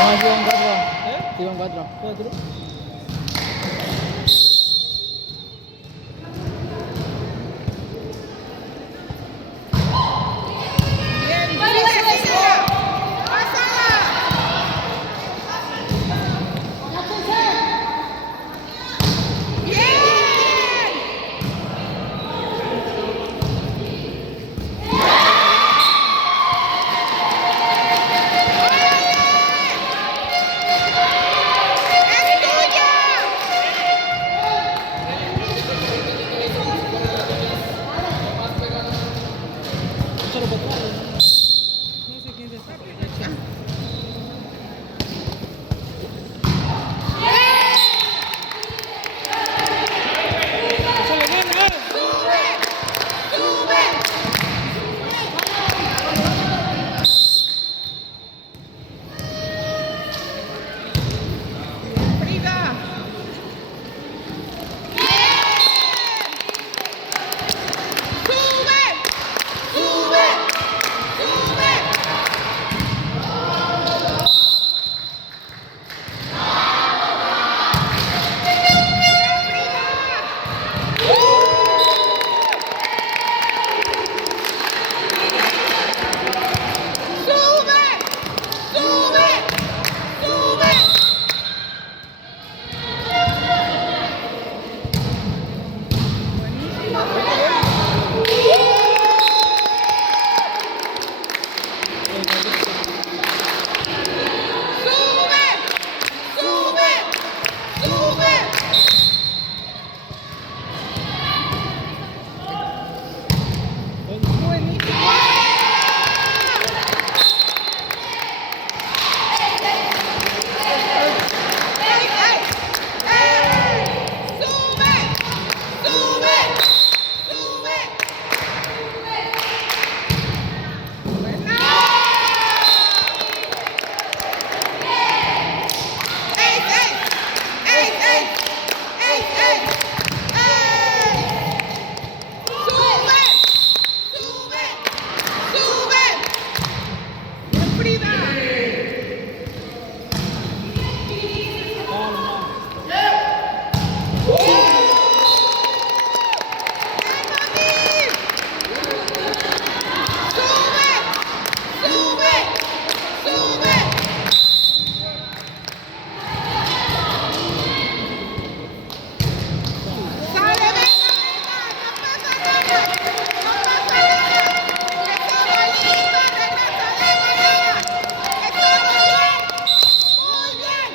No, sí van cuatro. ¿Eh? Sí van cuatro. ¿Cuatro? Bien, síguela. Pásala. Bien. ¡Es tuya! Échalo para atrás. No sé quién está por acá. Échale, dale, dale. ¡Sube! ¡Sube! Frida. ¡Sube! ¡Sube! ¡Sube! ¡Sube! ¡Sube! ¡Sube! ¡Sube! ¡Sube! ¡Sube! ¡Buenísimo! ¡Ey, ey! ¡Ey! ¡Sube! ¡Sube! ¡Sube! ¡Buena! ¡Ey, ey! ¡Ey, ey! ¡Ey, ey! ¡Ey! ¡Sube! ¡Sube! ¡Sube! ¡Bien, Frida! ¡Sube! ¡Sube! ¡Sale, venga, venga! ¡No pasa nada! ¡No pasa nada! ¡Está bonito! ¡Regrésale, Manera! ¡Está muy bien! ¡Muy bien!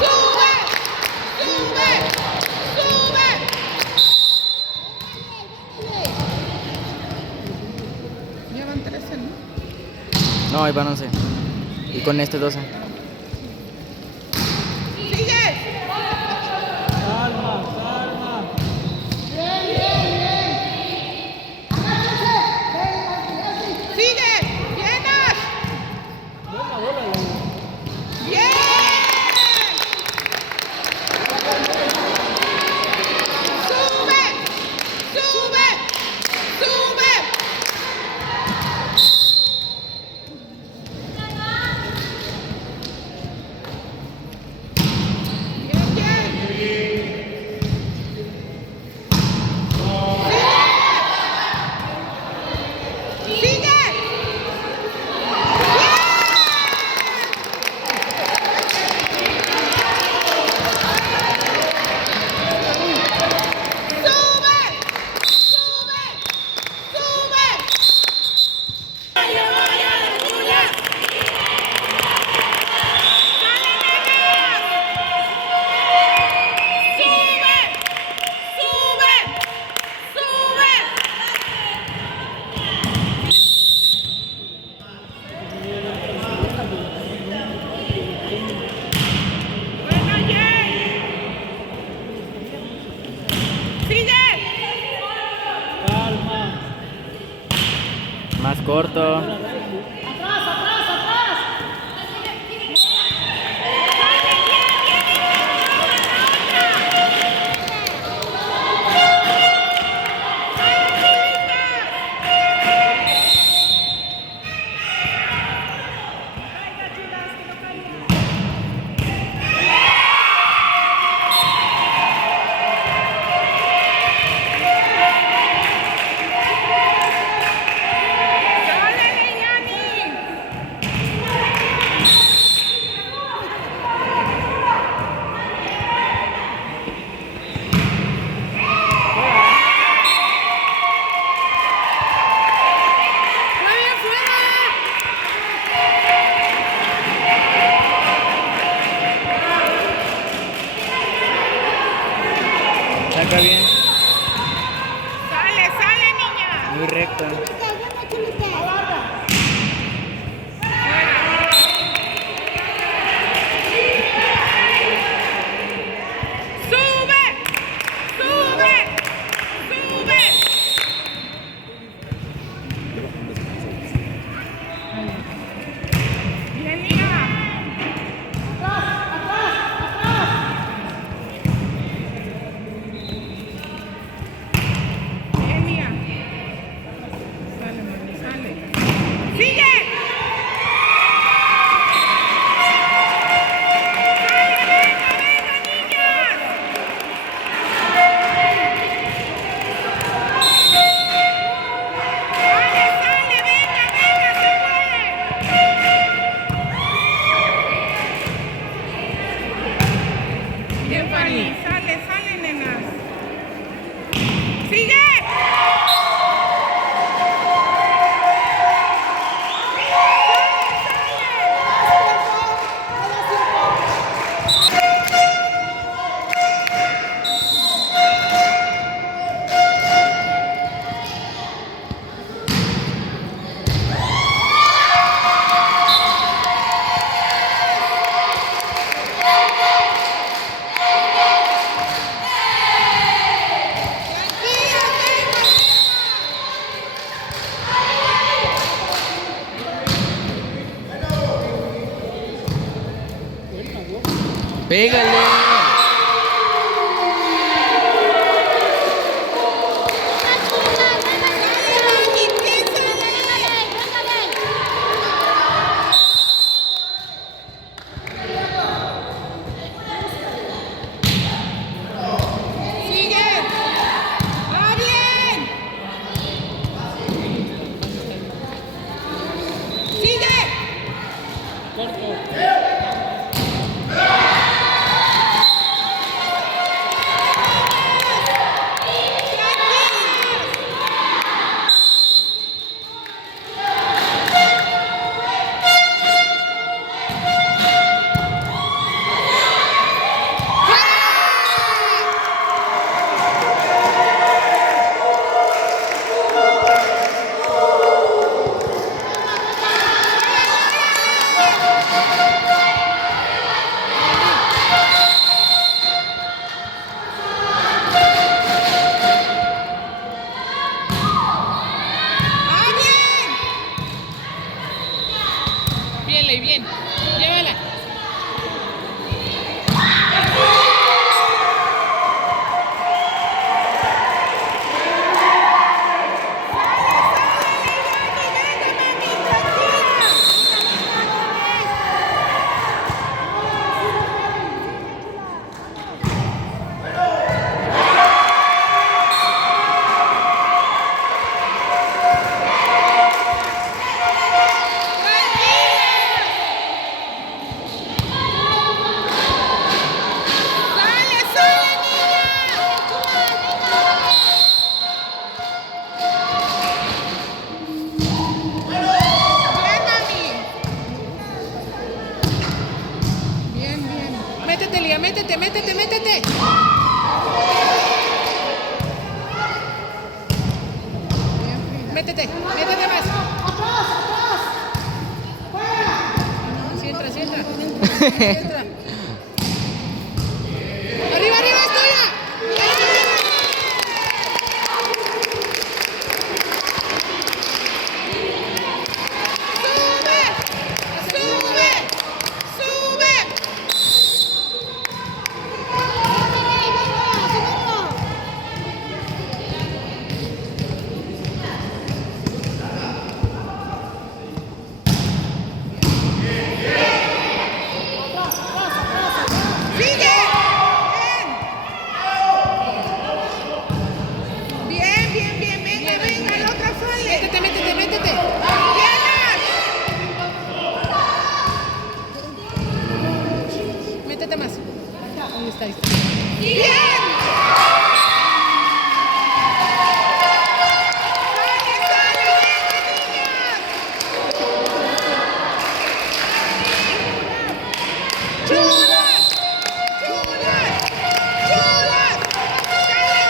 ¡Sube! ¡Sube! ¡Sube! Llevan 13, ¿no? No, ahí van 11. Y con este 12. ¡Sigue! Calma, calma. ¡Sigue! ¡Bien, Ash! Buena bola, ¡Bien! ¡Sube! ¡Sube! ¡Sube! Bien, bien. Sigue. Sigue. ¡Sube! ¡Sube! ¡Sube! ¡Sube! ¡Sube! ¡Sube! ¡Buena, Jay! ¡Sigue! calma. Más corto. Acá bien. Sale, sale, niña. Muy recta. Sube, sube, sube. Bien, niña. Bien, niña. Sale, mami, sale. ¡Sigue! Bien, Fanny, sale, sale, nenas. ¡Sigue! Pégale. ¡Sigue! ¡Va bien! ¡Sigue! ¡Va bien! Bien, Ley, bien. Llévala. ¡Sale, sale, niña! Bien, mami. Bien, bien. Métete, Lía, métete, métete, métete. Métete, métete más. No, sí entra, sí entra. Sí entra. ¡Arriba, arriba, es tuya! ¡Sube! ¡Sube! ¡Sigue! Bien, bien, bien, venga, venga, el otro sale. Métete, métete, métete. Métete más. Ahí está, ahí está. ¡Bien! ¡Chulas! ¡Chulas! ¡Chulas! ¡Sale,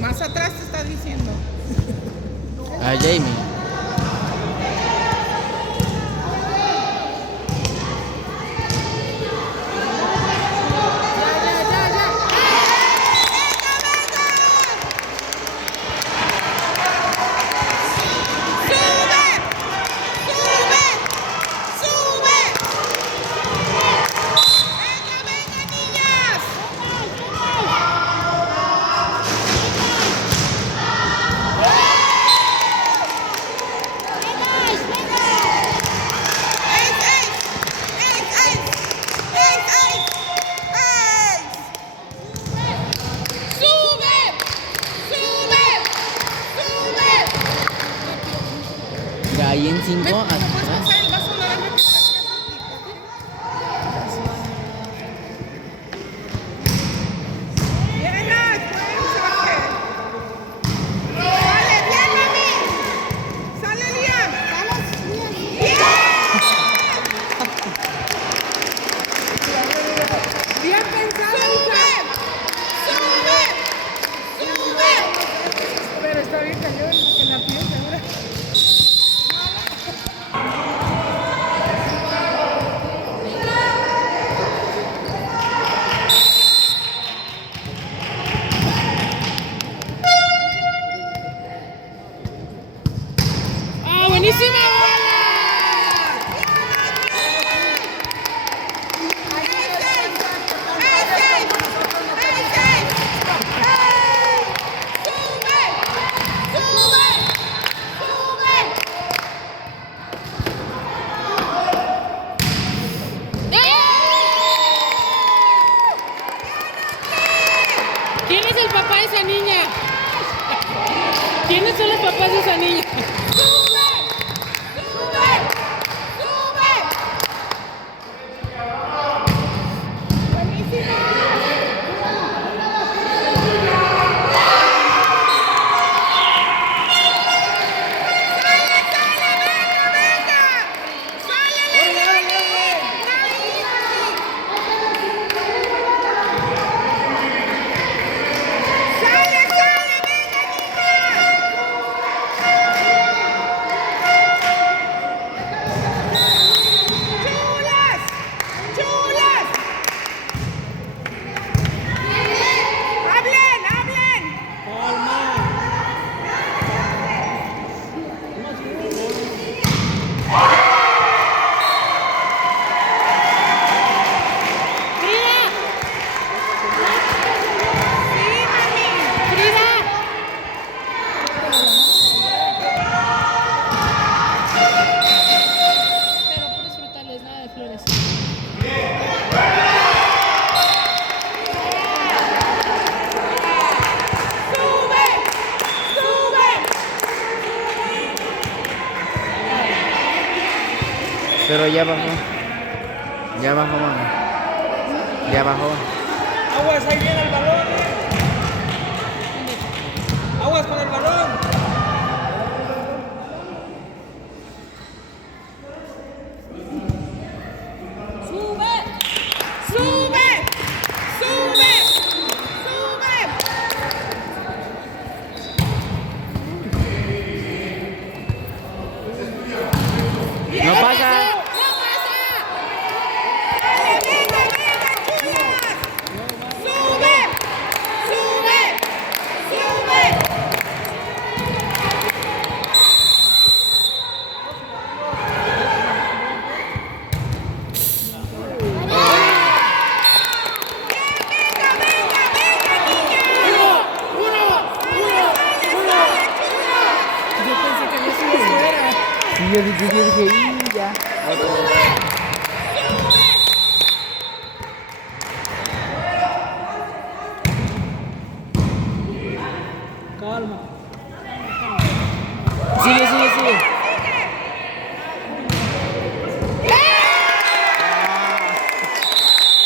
Más atrás te está diciendo. A Jamie. De ahí en 5 atrás. Bien pensado, pero está bien cañón en la piel, segura. ¡Ah, buenísima bola! ¿Quién es el papá de esa niña? ¿Quiénes son los papás de esa niña? Pero ya bajó. Ya bajó, mami. Ya bajó. Aguas, ahí viene el balón. Aguas con el balón. Sube, sube, sube, sube. No pasa. Yo pensé que no se fuera. Sí, yo dije, y ya.